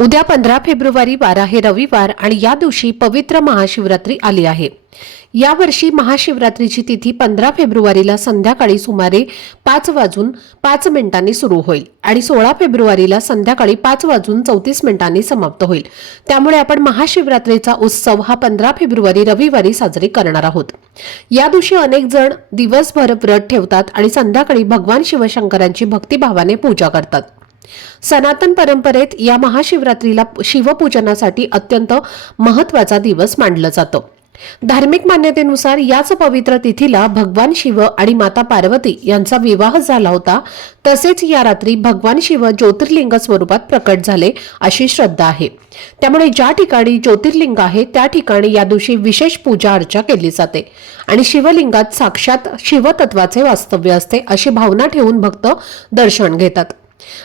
उद्या पंधरा फेब्रुवारी बारा हे रविवार आणि या दिवशी पवित्र महाशिवरात्री आली आहे. यावर्षी महाशिवरात्रीची तिथी पंधरा फेब्रुवारीला संध्याकाळी सुमारे पाच वाजून पाच मिनिटांनी सुरू होईल आणि सोळा फेब्रुवारीला संध्याकाळी पाच वाजून चौतीस मिनिटांनी समाप्त होईल. त्यामुळे आपण महाशिवरात्रीचा उत्सव हा पंधरा फेब्रुवारी रविवारी साजरी करणार आहोत. या दिवशी अनेक जण दिवसभर व्रत ठेवतात आणि संध्याकाळी भगवान शिवशंकरांची भक्तिभावाने पूजा करतात. सनातन परंपरेत या महाशिवरात्रीला शिवपूजनासाठी अत्यंत महत्त्वाचा दिवस मानलं जातं. धार्मिक मान्यतेनुसार याच पवित्र तिथीला भगवान शिव आणि माता पार्वती यांचा विवाह झाला होता. तसेच या रात्री भगवान शिव ज्योतिर्लिंग स्वरूपात प्रकट झाले अशी श्रद्धा आहे. त्यामुळे ज्या ठिकाणी ज्योतिर्लिंग आहे त्या ठिकाणी या दिवशी विशेष पूजा अर्चा केली जाते. आणि शिवलिंगात साक्षात शिवतत्वाचे वास्तव्य असते अशी भावना ठेवून भक्त दर्शन घेतात.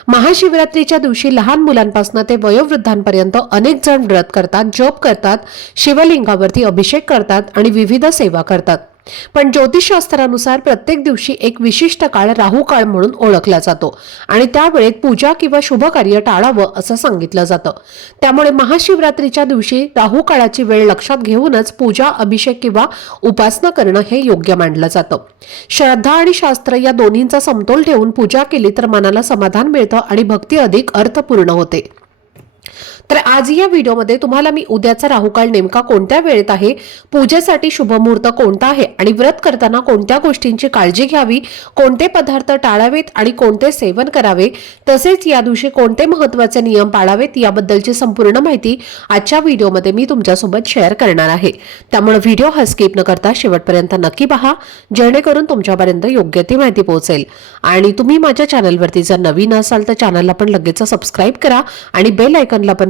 महाशिवरात्रीच्या दिवशी लहान मुलांपासून ते वयोवृद्धांपर्यंत अनेक जण व्रत करतात जप करतात शिवलिंगावरती अभिषेक करतात आणि विविध सेवा करतात. पण ज्योतिषशास्त्रानुसार प्रत्येक दिवशी एक विशिष्ट काळ राहू काळ म्हणून ओळखला जातो. आणि त्यावेळेत पूजा किंवा शुभ कार्य टाळावं असं सांगितलं जातं. त्यामुळे महाशिवरात्रीच्या दिवशी राहू काळाची वेळ लक्षात घेऊनच पूजा अभिषेक किंवा उपासना करणं हे योग्य मानलं जातं. श्रद्धा आणि शास्त्र या दोन्हींचा समतोल ठेवून पूजा केली तर मनाला समाधान मिळतं आणि भक्ती अधिक अर्थपूर्ण होते. तर आज या व्हिडिओमध्ये तुम्हाला मी उद्याचा राहुकाळ नेमका कोणत्या वेळेत आहे पूजेसाठी शुभ मुहूर्त कोणता आहे आणि व्रत करताना कोणत्या गोष्टींची काळजी घ्यावी कोणते पदार्थ टाळावेत आणि कोणते सेवन करावे तसेच या दिवशी कोणते महत्त्वाचे नियम पाळावेत याबद्दलची संपूर्ण माहिती आजच्या व्हिडिओमध्ये मी तुमच्यासोबत शेअर करणार आहे. त्यामुळे व्हिडिओ हा स्किप न करता शेवटपर्यंत नक्की पहा जेणेकरून तुमच्यापर्यंत योग्य ती माहिती पोहोचेल. आणि तुम्ही माझ्या चॅनलवरती जर नवीन असाल तर चॅनलला पण लगेच सबस्क्राईब करा आणि बेल आयकनला पण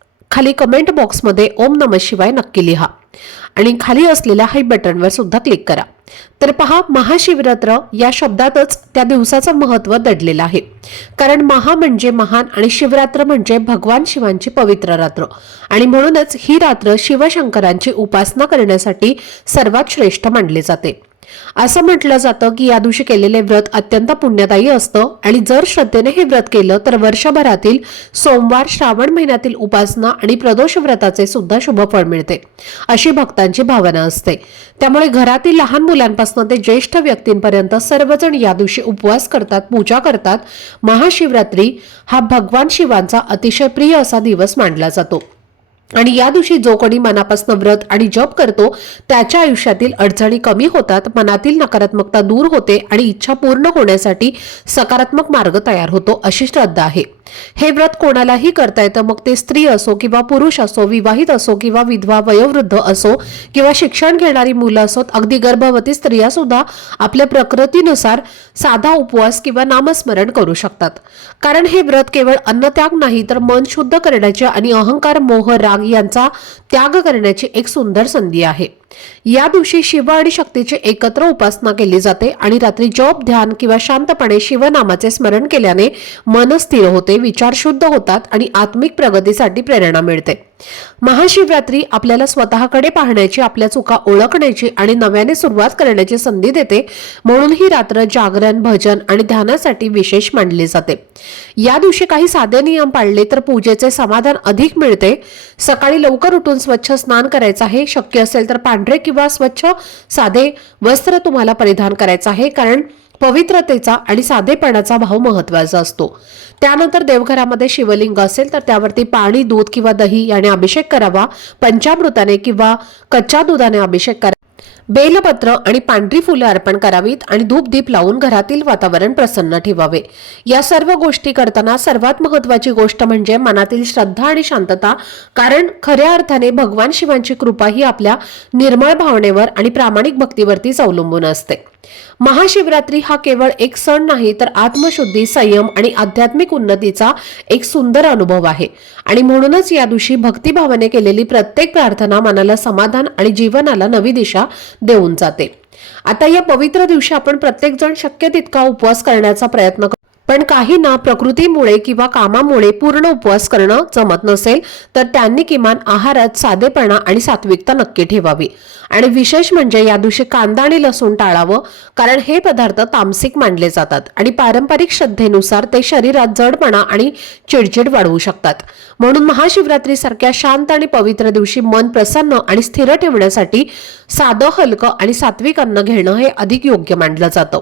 खाली कमेंट बॉक्समध्ये ओम नम शिवाय नक्की लिहा. आणि खाली असलेल्या हाय बटनवर सुद्धा क्लिक करा. तर पहा महाशिवरात्र या शब्दातच त्या दिवसाचं महत्त्व दडलेलं आहे. कारण महा म्हणजे महान आणि शिवरात्र म्हणजे भगवान शिवांची पवित्र रात्र. आणि म्हणूनच ही रात्र शिवशंकरांची उपासना करण्यासाठी सर्वात श्रेष्ठ मानली जाते. असं म्हटलं जातं की या दिवशी केलेले व्रत अत्यंत पुण्यदायी असतं आणि जर श्रद्धेने हे व्रत केलं तर वर्षभरातील सोमवार श्रावण महिन्यातील उपासना आणि प्रदोष व्रताचे सुद्धा शुभ फळ मिळते अशी भक्तांची भावना असते. त्यामुळे घरातील लहान मुलांपासून ते ज्येष्ठ व्यक्तींपर्यंत सर्वजण या दिवशी उपवास करतात पूजा करतात. महाशिवरात्री हा भगवान शिवांचा अतिशय प्रिय असा दिवस मानला जातो. आणि या दिवशी जो कोणी मनापासून व्रत आणि जप करतो त्याच्या आयुष्यातील अडचणी कमी होतात मनातील नकारात्मकता दूर होते आणि इच्छा पूर्ण होण्यासाठी सकारात्मक मार्ग तयार होतो अशी श्रद्धा आहे. हे व्रत कोणालाही करता येतं मग ते स्त्री असो किंवा पुरुष असो विवाहित असो किंवा विधवा वयोवृद्ध असो किंवा शिक्षण घेणारी मुलं असोत अगदी गर्भवती स्त्रिया सुद्धा आपल्या प्रकृतीनुसार साधा उपवास किंवा नामस्मरण करू शकतात. कारण हे व्रत केवळ अन्नत्याग नाही तर मन शुद्ध करण्याचे आणि अहंकार मोह राग यांचा त्याग करण्याची एक सुंदर संधी आहे. या दिवशी शिव आणि शक्तीची एकत्र उपासना केली जाते आणि रात्री जप ध्यान किंवा शांतपणे शिवनामाचे स्मरण केल्याने मन स्थिर होते विचार शुद्ध होतात आणि आत्मिक प्रगतीसाठी प्रेरणा मिळते. महाशिवरात्री आपल्याला स्वतःकडे पाहण्याची आपल्या चुका ओळखण्याची आणि नव्याने सुरुवात करण्याची संधी देते म्हणून ही रात्र जागरण भजन आणि ध्यानासाठी विशेष मानली जाते. या दिवशी काही साधे नियम पाळले तर पूजेचे समाधान अधिक मिळते. सकाळी लवकर उठून स्वच्छ स्नान करायचं आहे शक्य असेल तर पाणी पांढरे किंवा स्वच्छ साधे वस्त्र तुम्हाला परिधान करायचं आहे. कारण पवित्रतेचा आणि साधेपणाचा भाव महत्त्वाचा असतो. त्यानंतर देवघरामध्ये शिवलिंग असेल तर त्यावरती पाणी दूध किंवा दही याने अभिषेक करावा. पंचामृताने किंवा कच्च्या दुधाने अभिषेक करा. बेलपत्र आणि पांढरी फुलं अर्पण करावीत आणि धूप दीप लावून घरातील वातावरण प्रसन्न ठेवावे. या सर्व गोष्टी करताना सर्वात महत्वाची गोष्ट म्हणजे मनातील श्रद्धा आणि शांतता कारण खऱ्या अर्थाने भगवान शिवांची कृपा ही आपल्या निर्मळ भावनेवर आणि प्रामाणिक भक्तीवरतीच अवलंबून असते. महाशिवरात्री हा केवळ एक सण नाही तर आत्मशुद्धी संयम आणि आध्यात्मिक उन्नतीचा एक सुंदर अनुभव आहे. आणि म्हणूनच या दिवशी भक्तिभावाने केलेली प्रत्येक प्रार्थना मनाला समाधान आणि जीवनाला नवी दिशा देऊन जाते. आता या पवित्र दिवशी आपण प्रत्येक जण शक्य तितका उपवास करण्याचा प्रयत्न करतो पण काहींना प्रकृतीमुळे किंवा कामामुळे पूर्ण उपवास करणं जमत नसेल तर त्यांनी किमान आहारात साधेपणा आणि सात्विकता नक्की ठेवावी. आणि विशेष म्हणजे या दिवशी कांदा आणि लसूण टाळावं कारण हे पदार्थ तामसिक मानले जातात आणि पारंपरिक श्रद्धेनुसार ते शरीरात जडपणा आणि चिडचिड वाढवू शकतात. म्हणून महाशिवरात्रीसारख्या शांत आणि पवित्र दिवशी मन प्रसन्न आणि स्थिर ठेवण्यासाठी साधं हलकं आणि सात्विक अन्न घेणं हे अधिक योग्य मानलं जातं.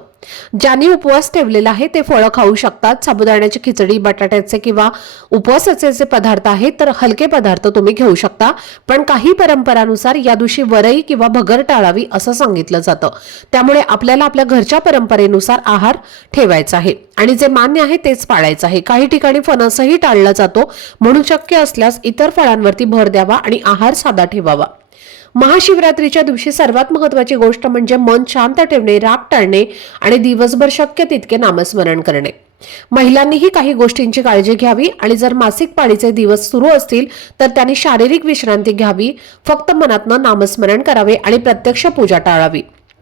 ज्यांनी उपवास ठेवलेला आहे ते फळं खाऊ शकतात. साबुदाण्याची खिचडी बटाट्याचे किंवा उपवासाचे जे पदार्थ आहेत तर हलके पदार्थ तुम्ही घेऊ शकता. पण काही परंपरानुसार या दिवशी वरई किंवा भगर टाळावी असं सांगितलं जातं. त्यामुळे आपल्याला आपल्या घरच्या परंपरेनुसार आहार ठेवायचा आहे. आणि जे मान्य आहे तेच पाळायचं आहे. काही ठिकाणी फणसही टाळला जातो. म्हणून शक्य असल्यास इतर फळांवरती भर द्यावा आणि आहार साधा ठेवावा. महाशिवरात्रीच्या दिवशी सर्वात महत्वाची गोष्ट म्हणजे मन शांत ठेवणे राग टाळणे आणि दिवसभर शक्य तितके नामस्मरण करणे. महिलांनीही काही गोष्टींची काळजी घ्यावी आणि जर मासिक पाळीचे दिवस सुरू असतील तर त्यांनी शारीरिक विश्रांती घ्यावी. फक्त मनातनं नामस्मरण करावे आणि प्रत्यक्ष पूजा टाळावी.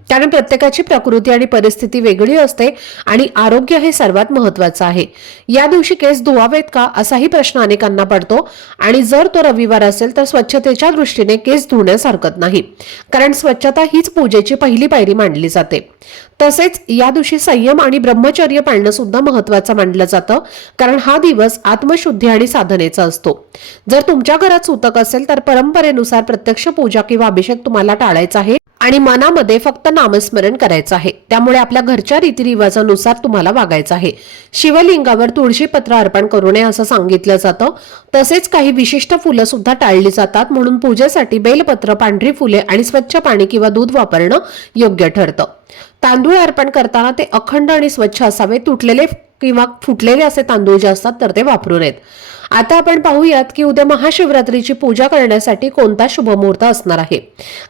कारण प्रत्येकाची प्रकृती आणि परिस्थिती वेगळी असते आणि आरोग्य हे सर्वात महत्वाचं आहे. या दिवशी केस धुवावेत का असाही प्रश्न अनेकांना पडतो आणि जर तो रविवार असेल तर स्वच्छतेच्या दृष्टीने केस धुण्यास हरकत नाही. कारण स्वच्छता हीच पूजेची पहिली पायरी मानली जाते. तसेच या दिवशी संयम आणि ब्रह्मचर्य पाळणं सुद्धा महत्वाचं मानलं जातं कारण हा दिवस आत्मशुद्धी आणि साधनेचा असतो. जर तुमच्या घरात सुतक असेल तर परंपरेनुसार प्रत्यक्ष पूजा किंवा अभिषेक तुम्हाला टाळायचा आहे. आणि मनामध्ये फक्त नामस्मरण करायचं आहे. त्यामुळे आपल्या घरच्या रीतिरिवाजानुसार तुम्हाला वागायचं आहे. शिवलिंगावर तुळशी पत्र अर्पण करू नये असं सांगितलं जातं. तसेच काही विशिष्ट फुलं सुद्धा टाळली जातात म्हणून पूजेसाठी बेलपत्र पांढरी फुले आणि स्वच्छ पाणी किंवा दूध वापरणं योग्य ठरतं. तांदूळ अर्पण करताना ते अखंड आणि स्वच्छ असावे तुटलेले किंवा फुटलेले असे तांदूळ जे असतात तर ते वापरू नयेत आता आपण पाहूयात की उद्या महाशिवरात्रीची पूजा करण्यासाठी कोणता शुभ मुहूर्त असणार आहे?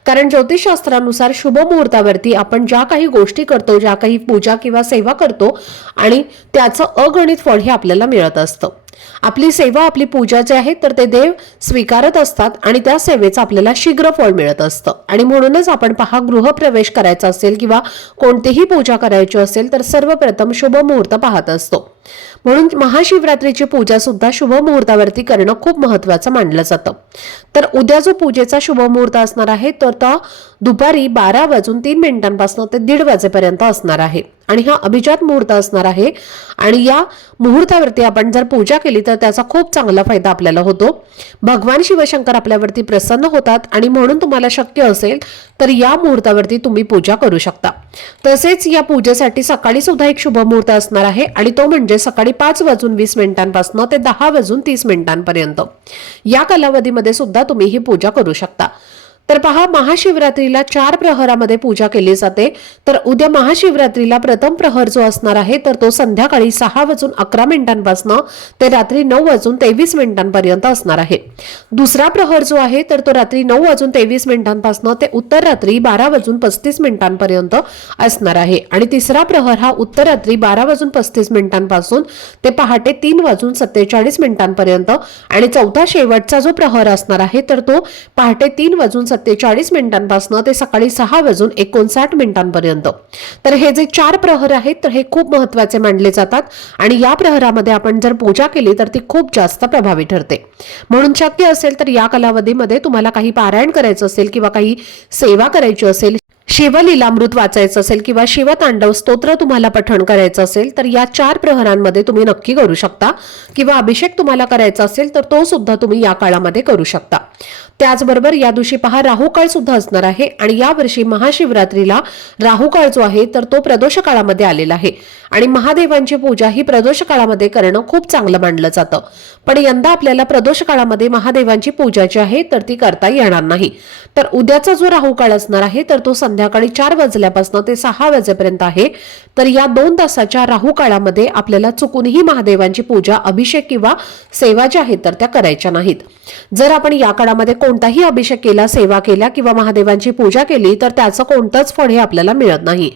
कारण ज्योतिषशास्त्रानुसार शुभ मुहूर्तावरती आपण ज्या काही गोष्टी करतो ज्या काही पूजा किंवा सेवा करतो आणि त्याचं अगणित फळ हे आपल्याला मिळत असतं. आपली सेवा आपली पूजा जे आहे तर ते देव स्वीकारत असतात आणि त्या सेवेचं आपल्याला शीघ्र फळ मिळत असतं. आणि म्हणूनच आपण पहा गृहप्रवेश करायचा असेल किंवा कोणतीही पूजा करायची असेल तर सर्वप्रथम शुभ मुहूर्त पाहत असतो. म्हणून महाशिवरात्रीची पूजा सुद्धा शुभ मुहूर्तावरती करणं खूप महत्वाचं मानलं जातं. तर उद्या जो पूजेचा शुभ मुहूर्त असणार आहे तर तो दुपारी बारा वाजून तीन मिनिटांपासून ते दीड वाजेपर्यंत असणार आहे. आणि हा अभिजात मुहूर्त असणार आहे. आणि या मुहूर्तावरती आपण जर पूजा केली तर त्याचा खूप चांगला फायदा आपल्याला होतो. भगवान शिवशंकर आपल्यावरती प्रसन्न होतात आणि म्हणून तुम्हाला शक्य असेल तर या मुहूर्तावरती तुम्ही पूजा करू शकता. तसेच या पूजेसाठी सकाळी सुद्धा एक शुभ मुहूर्त असणार आहे आणि तो म्हणजे म्हणजे सकाळी पाच वाजून वीस मिनिटांपासून ते दहा वाजून तीस मिनिटांपर्यंत. या कालावधीमध्ये सुद्धा तुम्ही ही पूजा करू शकता. तर पहा महाशिवरात्रीला चार प्रहरामध्ये पूजा केली जाते. तर उद्या महाशिवरात्रीला प्रथम प्रहर जो असणार आहे तर तो संध्याकाळी सहा वाजून अकरा मिनिटांपासून ते रात्री नऊ वाजून तेवीस मिनिटांपर्यंत असणार आहे. दुसरा प्रहर जो आहे तर तो रात्री नऊ वाजून तेवीस मिनिटांपासून ते उत्तर रात्री बारा वाजून पस्तीस मिनिटांपर्यंत असणार आहे. आणि तिसरा प्रहर हा उत्तर रात्री बारा वाजून पस्तीस मिनिटांपासून ते पहाटे तीन वाजून सत्तेचाळीस मिनिटांपर्यंत. आणि चौथा शेवटचा जो प्रहर असणार आहे तर तो पहाटे तीन वाजून सत्तेचाळीस मिनिटांपासून ते सकाळी सहा वाजून एकोणसाठ मिनिटांपर्यंत. तर हे जे चार प्रहर आहेत तर हे खूप महत्त्वाचे मानले जातात आणि या प्रहरामध्ये आपण जर पूजा केली तर ती खूप जास्त प्रभावी ठरते. म्हणून शक्य असेल तर या कालावधीमध्ये तुम्हाला काही पारायण करायचं असेल किंवा काही सेवा करायची असेल शिवलीलामृत वाचायचं असेल किंवा शिवतांडव स्तोत्र तुम्हाला पठण करायचं असेल तर या चार प्रहरांमध्ये तुम्ही नक्की करू शकता. किंवा अभिषेक तुम्हाला करायचा असेल तर तो सुद्धा तुम्ही या काळामध्ये करू शकता. त्याचबरोबर या दिवशी पहा राहुकाळ सुद्धा असणार आहे आणि यावर्षी महाशिवरात्रीला राहुकाळ जो आहे तर तो प्रदोष काळामध्ये आलेला आहे. आणि महादेवांची पूजा ही प्रदोष काळामध्ये करणं खूप चांगलं मानलं जातं. पण यंदा आपल्याला प्रदोष काळामध्ये महादेवांची पूजा जी आहे तर ती करता येणार नाही. तर उद्याचा जो राहुकाळ असणार आहे तर तो संध्याकाळी चार वाजल्यापासून ते सहा वाजेपर्यंत आहे. तर या दोन तासाच्या राहू काळामध्ये आपल्याला चुकूनही महादेवांची पूजा अभिषेक किंवा सेवा ज्या आहेत तर त्या करायच्या नाहीत. जर आपण या काळामध्ये कोणताही अभिषेक केला सेवा केल्या किंवा महादेवांची पूजा केली तर त्याचं कोणतंच फळ हे आपल्याला मिळत नाही.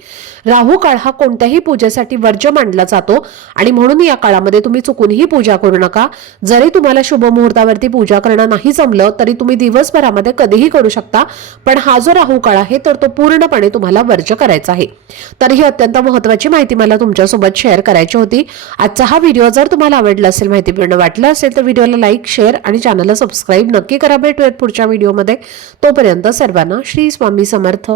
राहू काळ हा कोणत्याही पूजेसाठी वर्ज्य मानला जातो. आणि म्हणून या काळामध्ये तुम्ही चुकूनही पूजा करू नका. जरी तुम्हाला शुभ मुहूर्तावरती पूजा करणं नाही जमलं तरी तुम्ही दिवसभरामध्ये कधीही करू शकता. पण हा जो राहू काळ आहे तर तो पूर्णपणे तुम्हाला वर्ज्य करायचा आहे. तर ही अत्यंत महत्वाची माहिती मला तुमच्यासोबत शेअर करायची होती. आजचा हा व्हिडिओ जर तुम्हाला आवडला असेल माहितीपूर्ण वाटलं असेल तर व्हिडिओला लाईक शेअर आणि चॅनलला सबस्क्राईब नक्की करा. भेटूयात पुढच्या व्हिडिओमध्ये. तोपर्यंत सर्वांना श्री स्वामी समर्थ.